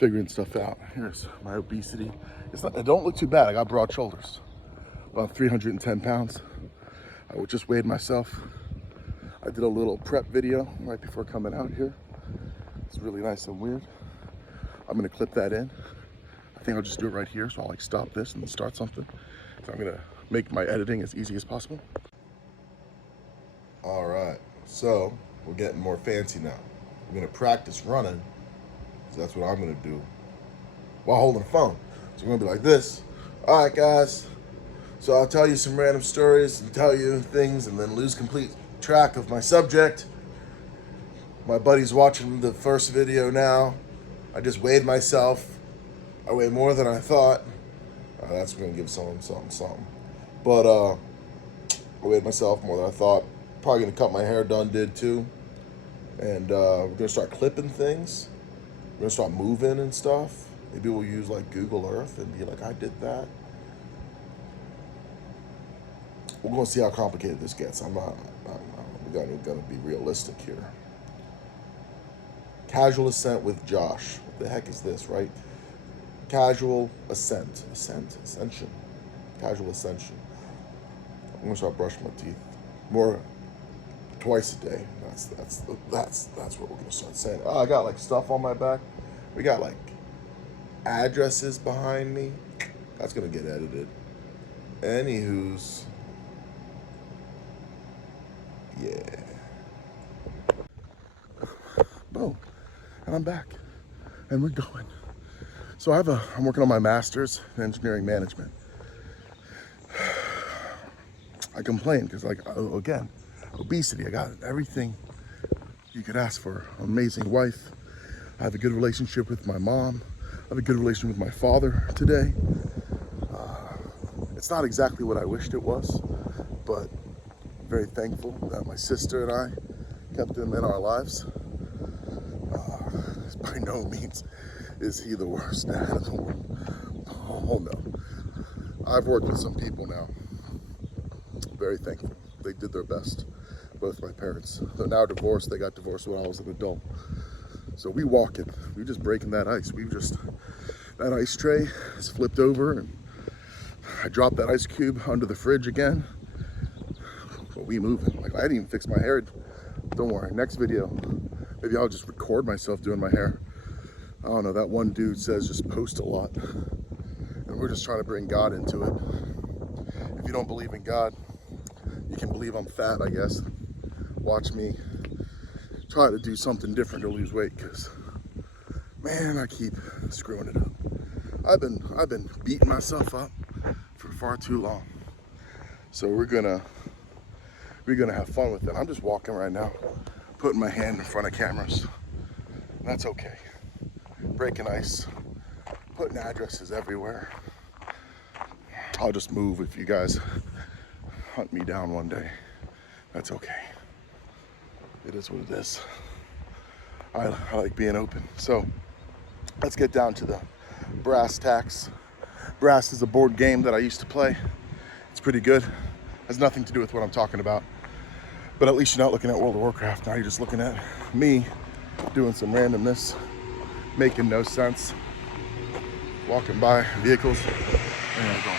figuring stuff out. Here's my obesity. It don't look too bad. I got broad shoulders, about 310 pounds. I just weighed myself. I did a little prep video right before coming out here. It's really nice and weird. I'm gonna clip that in. I think I'll just do it right here. So I'll like stop this and then start something. So I'm gonna make my editing as easy as possible. All right, so we're getting more fancy now. We're gonna practice running. So that's what I'm gonna do while holding a phone. So we're gonna be like this. All right, guys. So I'll tell you some random stories and tell you things and then lose complete track of my subject. My buddy's watching the first video now. I just weighed myself. I weigh more than I thought. That's gonna give something. But I weighed myself more than I thought. Probably gonna cut my hair done, did too. And we're gonna start clipping things. We're gonna start moving and stuff. Maybe we'll use like Google Earth and be like, I did that. We're gonna see how complicated this gets. We're gonna be realistic here. Casual Ascent with Josh. What the heck is this, right? Casual Ascent. Ascension. Casual Ascension. I'm gonna start brushing my teeth more twice a day. That's what we're gonna start saying. Oh, I got like stuff on my back. We got like addresses behind me. That's gonna get edited. Anywho's, yeah. Boom, and I'm back, and we're going. So I'm working on my master's in engineering management. I complain because, like, again, obesity. I got everything you could ask for. Amazing wife. I have a good relationship with my mom. I have a good relationship with my father today. It's not exactly what I wished it was, but I'm very thankful that my sister and I kept him in our lives. By no means is he the worst dad in the world. Oh no. I've worked with some people now. Very thankful. They did their best. Both my parents. They're now divorced. They got divorced when I was an adult. So we walking. We just breaking that ice. That ice tray is flipped over and I dropped that ice cube under the fridge again. But we moving. Like, I didn't even fix my hair. Don't worry. Next video, maybe I'll just record myself doing my hair. I don't know. That one dude says just post a lot. And we're just trying to bring God into it. If you don't believe in God, you can believe I'm fat, I guess. Watch me try to do something different to lose weight, because man, I keep screwing it up. I've been beating myself up for far too long. So we're gonna have fun with it. I'm just walking right now, putting my hand in front of cameras. That's okay. Breaking ice, putting addresses everywhere. I'll just move if you guys hunt me down one day. That's okay. It is what it is. I like being open. So let's get down to the brass tacks. Brass is a board game that I used to play. It's pretty good. Has nothing to do with what I'm talking about. But at least you're not looking at World of Warcraft. Now you're just looking at me doing some randomness, making no sense, walking by vehicles, and going.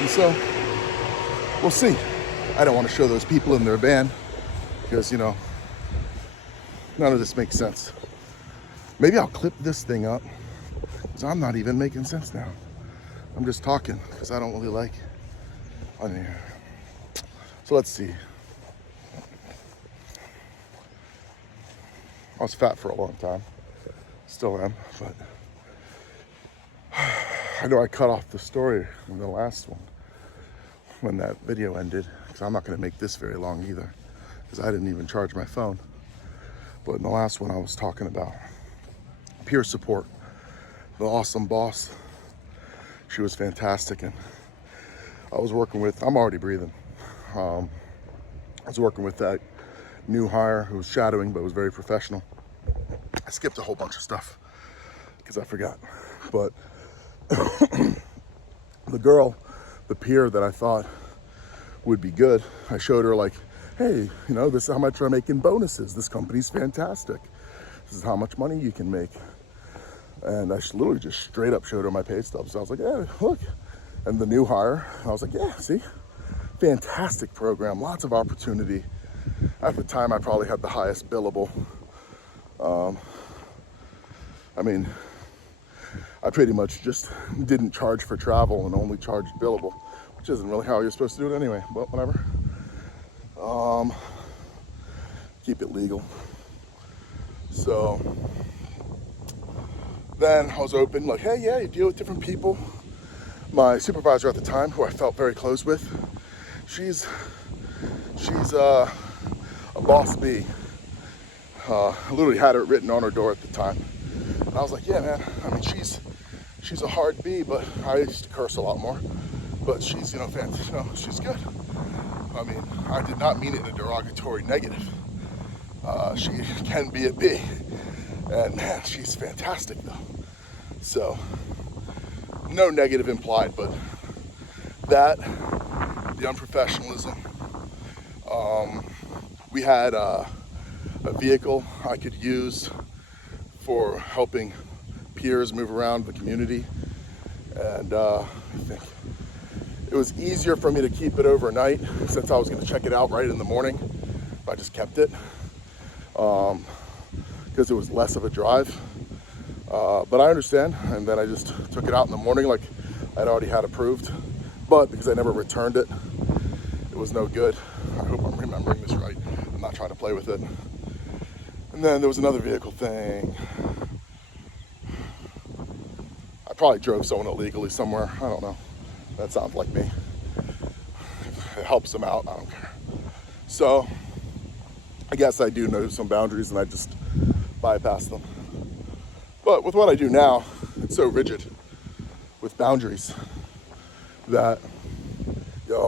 And so we'll see. I don't want to show those people in their van because, you know, none of this makes sense. Maybe I'll clip this thing up because I'm not even making sense now. I'm just talking because I don't really like on here. So let's see. I was fat for a long time. Still am, but I know I cut off the story in the last one when that video ended, because I'm not going to make this very long either, because I didn't even charge my phone. But in the last one, I was talking about peer support. The awesome boss, she was fantastic, and I was working with, I'm already breathing. I was working with that new hire who was shadowing but was very professional. I skipped a whole bunch of stuff because I forgot. But the girl, the peer that I thought would be good, I showed her like, hey, you know, this is how much I'm making bonuses. This company's fantastic. This is how much money you can make. And I literally just straight up showed her my pay stubs. So I was like, yeah, look. And the new hire, I was like, yeah, see, fantastic program, lots of opportunity. At the time, I probably had the highest billable. I mean, I pretty much just didn't charge for travel and only charged billable, which isn't really how you're supposed to do it anyway, but whatever. Keep it legal. So then I was open, like, hey, yeah, you deal with different people. My supervisor at the time, who I felt very close with, she's a boss bee. I literally had it written on her door at the time. And I was like, yeah, man, I mean, she's a hard bee, but I used to curse a lot more. But she's, fantastic, she's good. I mean, I did not mean it in a derogatory negative. She can be a bee. And man, she's fantastic though. So, no negative implied, but that, the unprofessionalism. We had a vehicle I could use for helping peers move around the community. And I think it was easier for me to keep it overnight since I was going to check it out right in the morning. I just kept it because it was less of a drive. But I understand, and then I just took it out in the morning like I'd already had approved. But because I never returned it, it was no good. I hope I'm remembering this right. I'm not trying to play with it. And then there was another vehicle thing. I probably drove someone illegally somewhere. I don't know. That sounds like me. It helps them out. I don't care. So I guess I do know some boundaries and I just bypass them. But with what I do now, it's so rigid with boundaries that,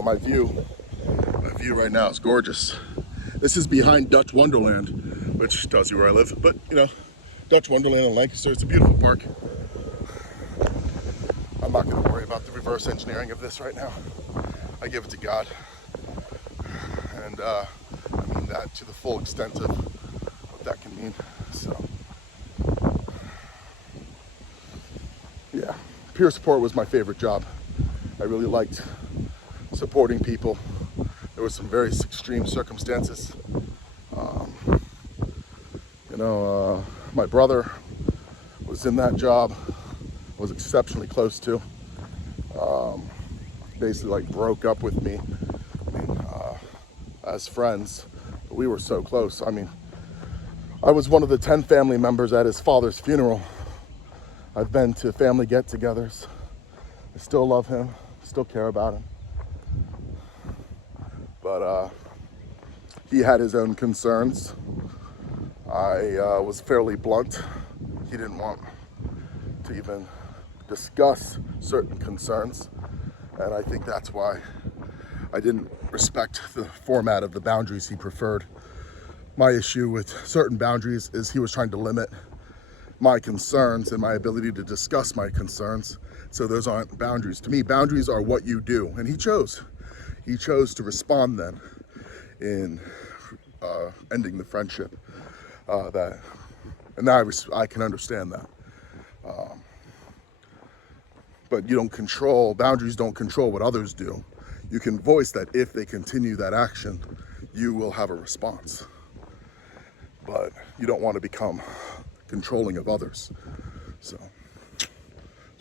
my view right now is gorgeous. This is behind Dutch Wonderland, which tells you where I live. But, Dutch Wonderland in Lancaster, it's a beautiful park. I'm not going to worry about the reverse engineering of this right now. I give it to God. And I mean that to the full extent of what that can mean. So, yeah, peer support was my favorite job. I really liked supporting people. There were some very extreme circumstances. My brother was in that job, was exceptionally close to. Basically broke up with me. I mean, as friends, but we were so close. I mean, I was one of the 10 family members at his father's funeral. I've been to family get-togethers. I still love him, still care about him. But he had his own concerns. I was fairly blunt. He didn't want to even discuss certain concerns. And I think that's why I didn't respect the format of the boundaries he preferred. My issue with certain boundaries is he was trying to limit my concerns and my ability to discuss my concerns. So those aren't boundaries. To me, boundaries are what you do. And he chose to respond then in ending the friendship. And I can understand that. But boundaries don't control what others do. You can voice that if they continue that action, you will have a response. But you don't want to become controlling of others. So that's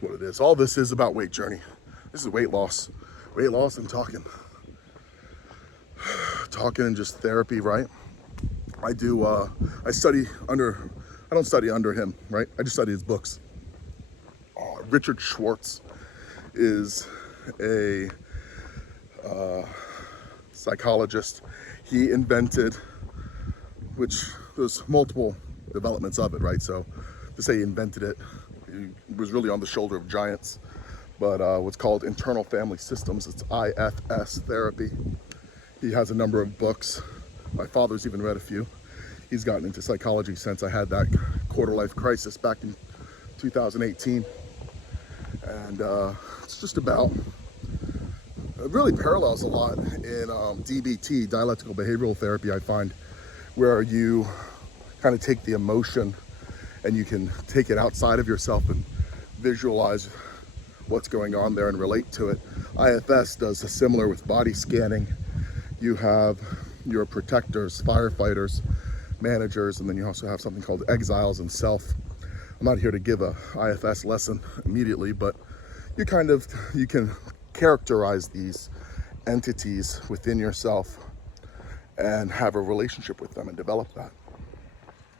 what it is. All this is about Weight Journey. This is weight loss. Weight loss and talking. Talking and just therapy, right? I don't study under him, right? I just study his books. Richard Schwartz is a psychologist. He invented, which there's multiple developments of it, right? So to say he invented it, he was really on the shoulder of giants. But what's called internal family systems, it's IFS therapy. He has a number of books. My father's even read a few. He's gotten into psychology since I had that quarter-life crisis back in 2018. And it's just about, it really parallels a lot in DBT, dialectical behavioral therapy, I find, where you kind of take the emotion and you can take it outside of yourself and visualize what's going on there and relate to it. IFS does a similar with body scanning. You have your protectors, firefighters, managers, and then you also have something called exiles and self. I'm not here to give a IFS lesson immediately, but you can characterize these entities within yourself and have a relationship with them and develop that.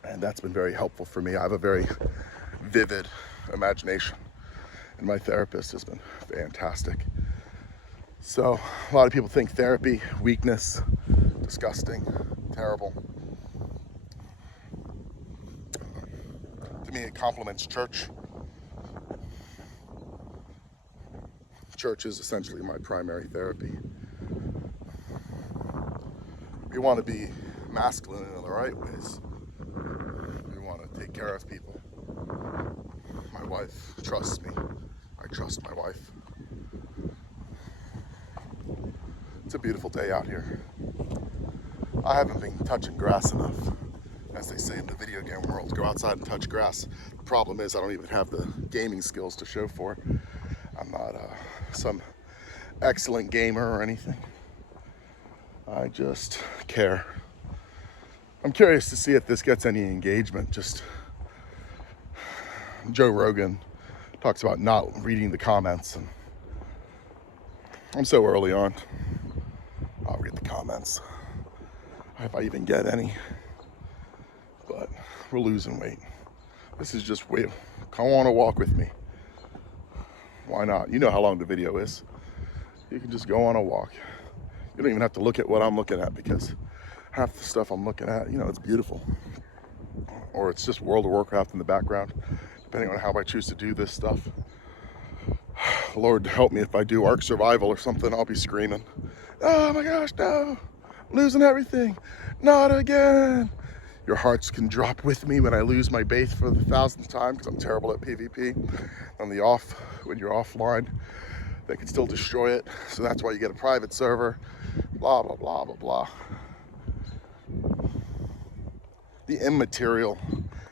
And that's been very helpful for me. I have a very vivid imagination, and my therapist has been fantastic. So a lot of people think therapy, weakness, disgusting, terrible. To me, it complements church. Church is essentially my primary therapy. We want to be masculine in the right ways. We want to take care of people. My wife trusts me. I trust my wife. It's a beautiful day out here. I haven't been touching grass enough, as they say in the video game world. Go outside and touch grass. The problem is I don't even have the gaming skills to show for it. I'm not some excellent gamer or anything. I just care. I'm curious to see if this gets any engagement. Just Joe Rogan talks about not reading the comments, and I'm so early on. I'll read the comments if I even get any. But we're losing weight. This is just wait. Come on a walk with me. Why not? You know how long the video is. You can just go on a walk. You don't even have to look at what I'm looking at, because half the stuff I'm looking at, it's beautiful. Or it's just World of Warcraft in the background, depending on how I choose to do this stuff. Lord help me if I do Ark Survival or something, I'll be screaming, oh my gosh, no, I'm losing everything, not again. Your hearts can drop with me when I lose my base for the 1000th time, because I'm terrible at PvP. When you're offline, they can still destroy it. So that's why you get a private server, blah, blah, blah, blah, blah. The immaterial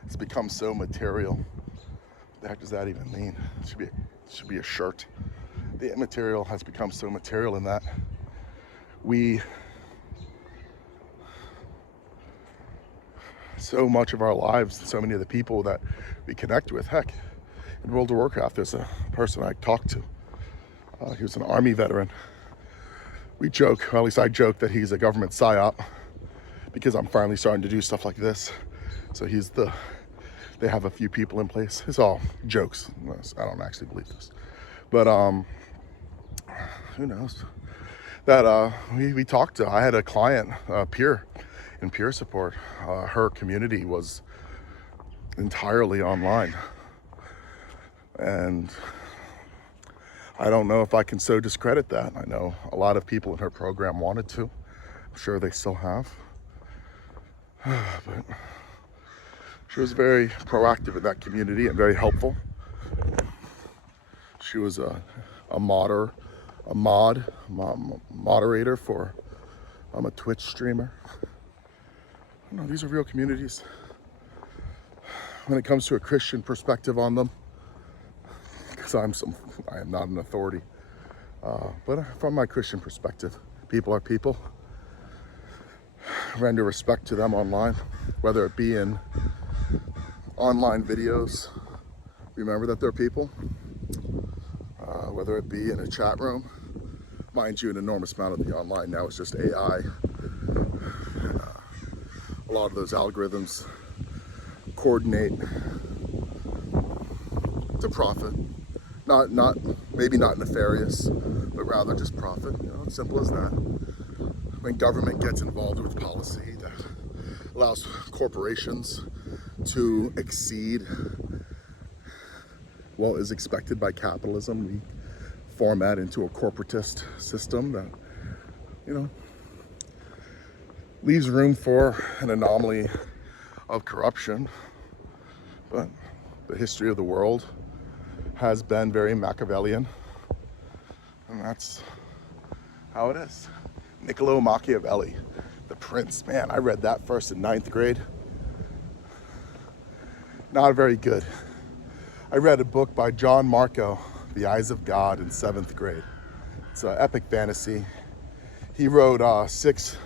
has become so material. What the heck does that even mean? It should be a shirt. The immaterial has become so material in that so much of our lives, so many of the people that we connect with, heck, in World of Warcraft, there's a person I talked to. He was an army veteran. We joke, or at least I joke, that he's a government psyop, because I'm finally starting to do stuff like this. So they have a few people in place. It's all jokes. I don't actually believe this. But who knows? That we talked to, I had a client, in peer support. Her community was entirely online. And I don't know if I can so discredit that. I know a lot of people in her program wanted to. I'm sure they still have. But she was very proactive in that community and very helpful. She was a moderator for a Twitch streamer. No, these are real communities. When it comes to a Christian perspective on them, because I am not an authority, but from my Christian perspective, people are people. Render respect to them online, whether it be in online videos. Remember that they're people. Whether it be in a chat room. Mind you, an enormous amount of the online now is just AI. A lot of those algorithms coordinate to profit. Maybe not nefarious, but rather just profit. It's simple as that. When government gets involved with policy that allows corporations to exceed what is expected by capitalism, we format into a corporatist system that, leaves room for an anomaly of corruption. But the history of the world has been very Machiavellian, and that's how it is. Niccolo Machiavelli, The Prince. Man, I read that first in 9th grade. not very good. I read a book by John Marco, The Eyes of God, in 7th grade. It's an epic fantasy. He wrote 6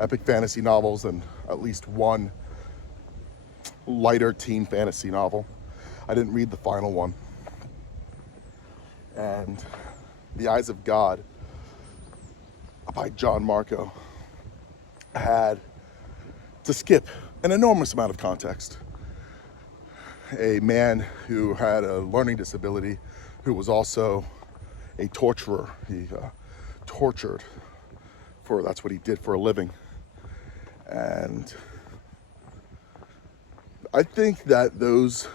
epic fantasy novels and at least 1 lighter teen fantasy novel. I didn't read the final one. And The Eyes of God by John Marco had, to skip an enormous amount of context, a man who had a learning disability who was also a torturer. He tortured that's what he did for a living. And I think that those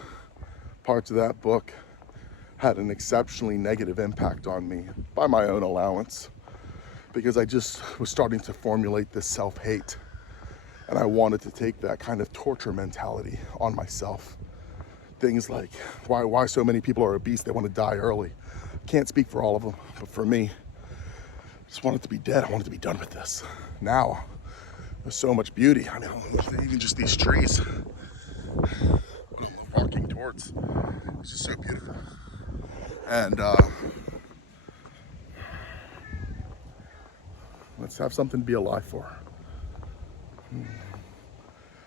parts of that book had an exceptionally negative impact on me, by my own allowance, because I just was starting to formulate this self-hate, and I wanted to take that kind of torture mentality on myself. Things like why so many people are obese, they want to die early. Can't speak for all of them, but for me, I just wanted to be dead. I wanted to be done with this. Now, there's so much beauty. I mean, even just these trees. Walking towards. It's just so beautiful. And let's have something to be alive for.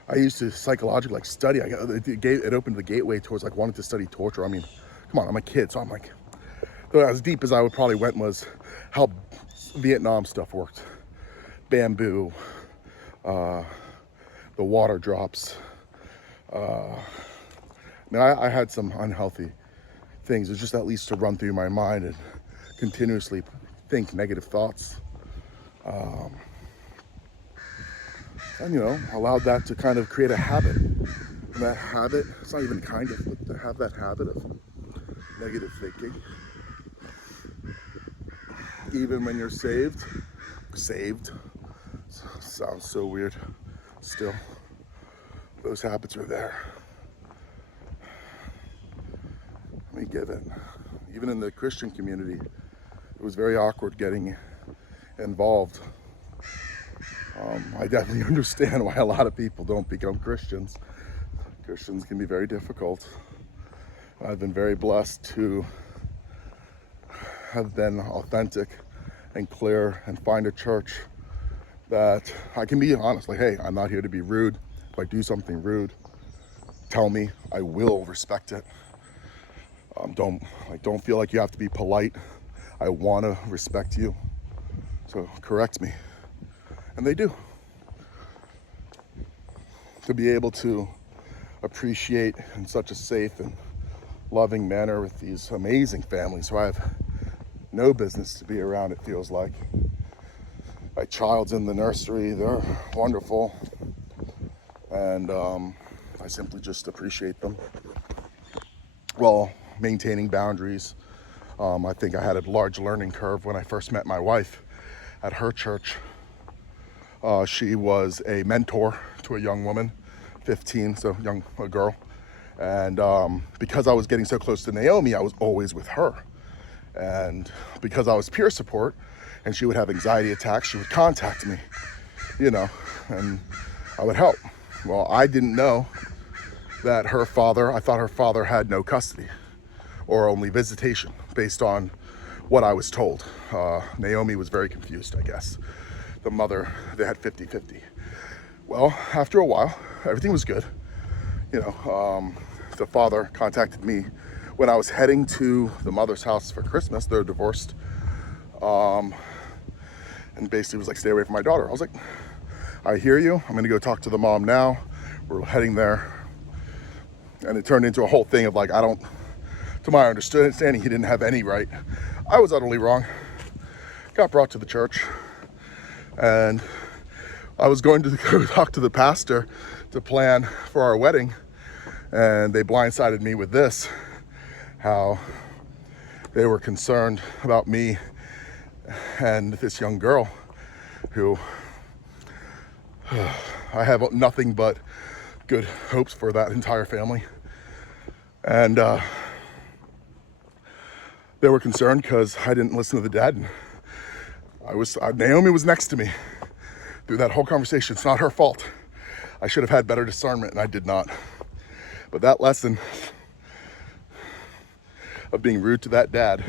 I used to psychologically study. It opened the gateway towards wanting to study torture. I mean, come on, I'm a kid, so I'm like, as deep as I would probably went was how Vietnam stuff worked. Bamboo, the water drops. I had some unhealthy things. It's just at least to run through my mind and continuously think negative thoughts. And allowed that to kind of create a habit. And that habit, it's not even kind of, but to have that habit of negative thinking. Even when you're saved, sounds so weird still. Those habits are there. I mean, given, even in the Christian community, it was very awkward getting involved. I definitely understand why a lot of people don't become Christians. Christians can be very difficult. I've been very blessed to have been authentic and clear and find a church that I can be honestly, hey, I'm not here to be rude. If I do something rude, tell me. I will respect it. Don't feel like you have to be polite. I want to respect you, so correct me. And they do. To be able to appreciate in such a safe and loving manner with these amazing families who I have no business to be around, it feels like. My child's in the nursery, they're wonderful. And I simply just appreciate them. Well, maintaining boundaries. I think I had a large learning curve when I first met my wife at her church. She was a mentor to a young woman, 15, so a girl. And because I was getting so close to Naomi, I was always with her. And because I was peer support and she would have anxiety attacks, she would contact me, and I would help. Well, I didn't know that I thought her father had no custody or only visitation based on what I was told. Naomi was very confused, I guess. The mother, they had 50-50. Well, after a while, everything was good. The father contacted me when I was heading to the mother's house for Christmas. They're divorced. And basically was like, stay away from my daughter. I was like, I hear you. I'm gonna go talk to the mom now. We're heading there. And it turned into a whole thing of to my understanding, he didn't have any right. I was utterly wrong. Got brought to the church. And I was going to go talk to the pastor to plan for our wedding. And they blindsided me with this, how they were concerned about me and this young girl who I have nothing but good hopes for that entire family. And they were concerned because I didn't listen to the dad. And Naomi was next to me through that whole conversation. It's not her fault. I should have had better discernment, and I did not. But that lesson of being rude to that dad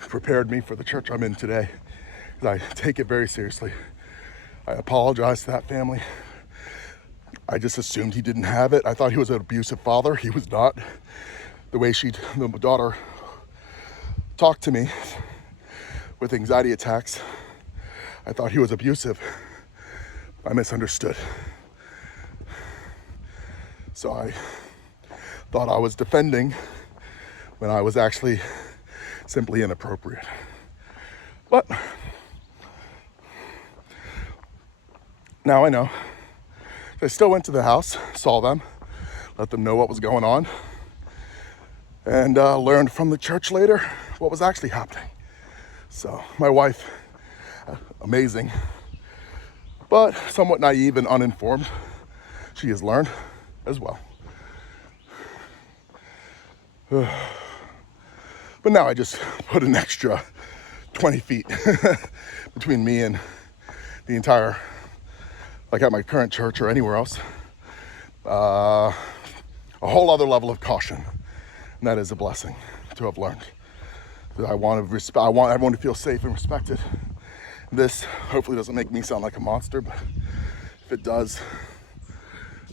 prepared me for the church I'm in today. I take it very seriously. I apologize to that family. I just assumed he didn't have it. I thought he was an abusive father. He was not. The way the daughter talked to me with anxiety attacks, I thought he was abusive. I misunderstood. So I thought I was defending when I was actually simply inappropriate. But now I know. I still went to the house, saw them, let them know what was going on, and learned from the church later what was actually happening. So my wife, amazing, but somewhat naive and uninformed, she has learned as well. But now I just put an extra 20 feet between me and the entire, like at my current church or anywhere else, a whole other level of caution. And that is a blessing to have learned. I want everyone to feel safe and respected. This hopefully doesn't make me sound like a monster, but if it does,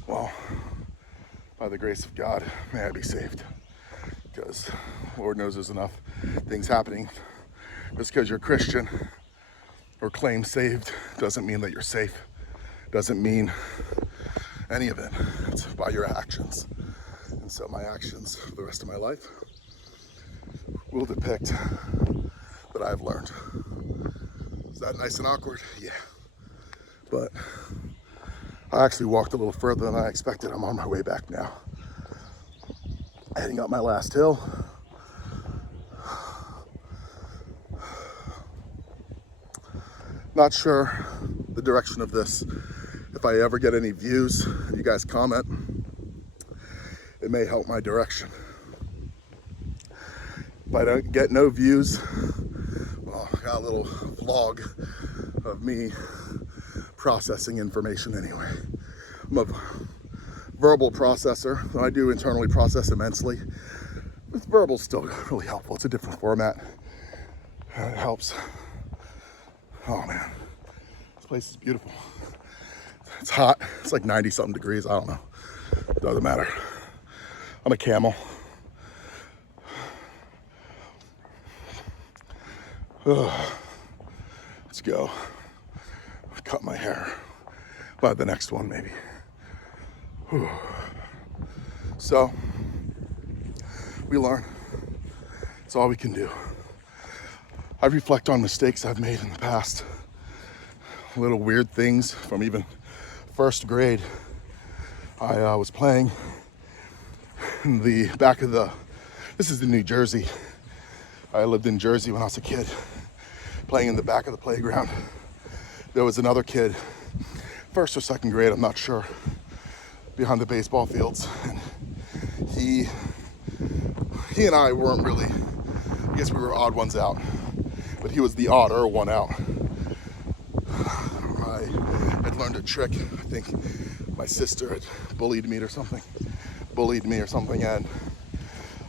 well, by the grace of God, may I be saved. Because Lord knows there's enough things happening. Just because you're Christian or claim saved doesn't mean that you're safe. Doesn't mean any of it. It's by your actions. And so my actions for the rest of my life will depict that I've learned. Is that nice and awkward? Yeah. But I actually walked a little further than I expected. I'm on my way back now. Heading up my last hill. Not sure the direction of this. If I ever get any views, you guys comment, it may help my direction. If I don't get no views, well, I got a little vlog of me processing information anyway. I'm a verbal processor. I do internally process immensely. But verbal's still really helpful. It's a different format. It helps. Oh man, this place is beautiful. It's hot. It's like 90 something degrees. I don't know. Doesn't matter. I'm a camel. Let's go. Cut my hair. By the next one, maybe. So, we learn. It's all we can do. I reflect on mistakes I've made in the past. Little weird things from even first grade. I was playing in the back of this is in New Jersey. I lived in Jersey when I was a kid, playing in the back of the playground. There was another kid, first or second grade, I'm not sure, behind the baseball fields. And he and I weren't really, I guess we were odd ones out, but he was the odder one out. I had learned a trick. I think my sister had bullied me or something, and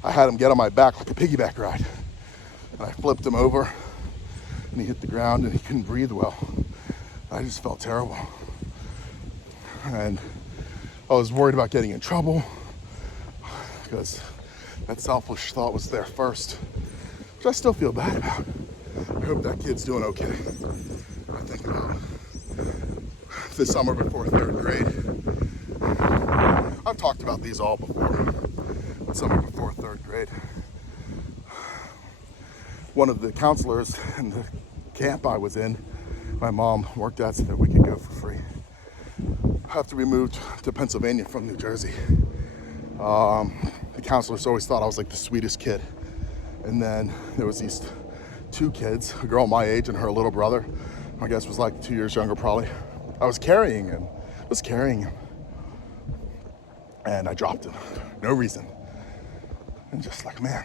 I had him get on my back like a piggyback ride. And I flipped him over, and he hit the ground, and he couldn't breathe well. I just felt terrible. And I was worried about getting in trouble, because that selfish thought was there first, which I still feel bad about. I hope that kid's doing okay. I think about the summer before third grade. I've talked about these all before. The summer before third grade. One of the counselors in the camp I was in, my mom worked at so that we could go for free. After we moved to Pennsylvania from New Jersey, the counselors always thought I was like the sweetest kid. And then there was these two kids, a girl my age and her little brother, I guess was like 2 years younger probably. I was carrying him. And I dropped him, no reason. And just like, man.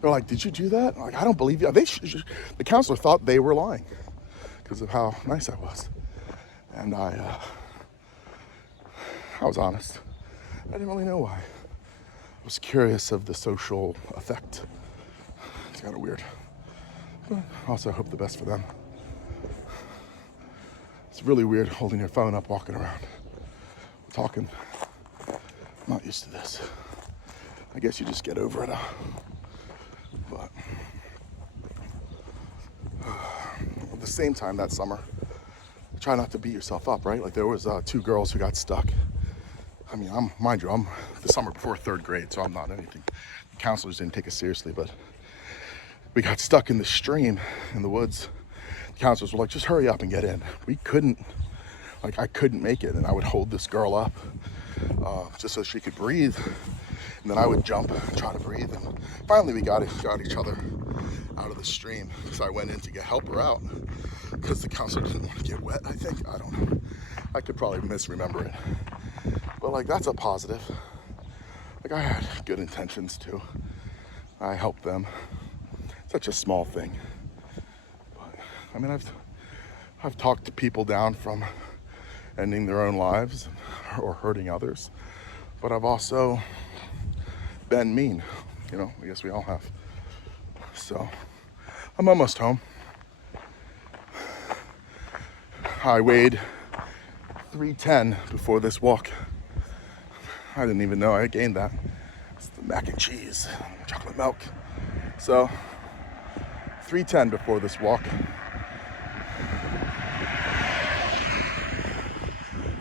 They're like, did you do that? I'm like, I don't believe you. The counselor thought they were lying because of how nice I was. And I I was honest. I didn't really know why. I was curious of the social effect. It's kind of weird. But also I hope the best for them. It's really weird holding your phone up, walking around, talking. I'm not used to this. I guess you just get over it. But at the same time that summer, try not to beat yourself up, right? Like there was 2 girls who got stuck. I mean, I'm the summer before 3rd grade, so I'm not anything. The counselors didn't take us seriously, but we got stuck in the stream in the woods. The counselors were like, just hurry up and get in. We couldn't, I couldn't make it. And I would hold this girl up just so she could breathe. And then I would jump and try to breathe. And finally we got each other out of the stream. So I went in to help her out because the counselor didn't want to get wet, I think. I don't know. I could probably misremember it. But like, that's a positive. Like, I had good intentions too. I helped them. Such a small thing. But I mean, I've talked to people down from ending their own lives or hurting others, but I've also been mean, you know, I guess we all have. So I'm almost home. I weighed 310 before this walk. I didn't even know I gained that. It's the mac and cheese, chocolate milk. So 310 before this walk.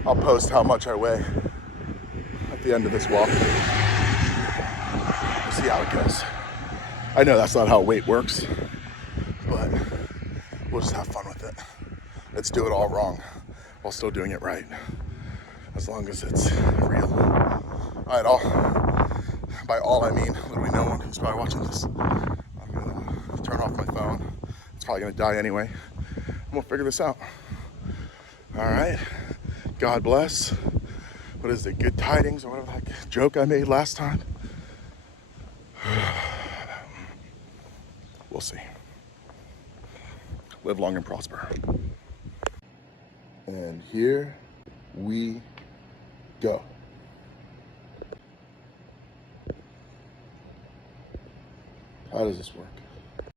I'll post how much I weigh at the end of this walk. We'll see how it goes. I know that's not how weight works, but we'll just have fun with it. Let's do it all wrong while still doing it right, as long as it's real. All right, by all I mean literally no one who's probably watching this. I'm gonna turn off my phone. It's probably gonna die anyway. And we'll figure this out. All right, God bless. What is it, good tidings or whatever that joke I made last time? We'll see. Live long and prosper. And here we go. How does this work?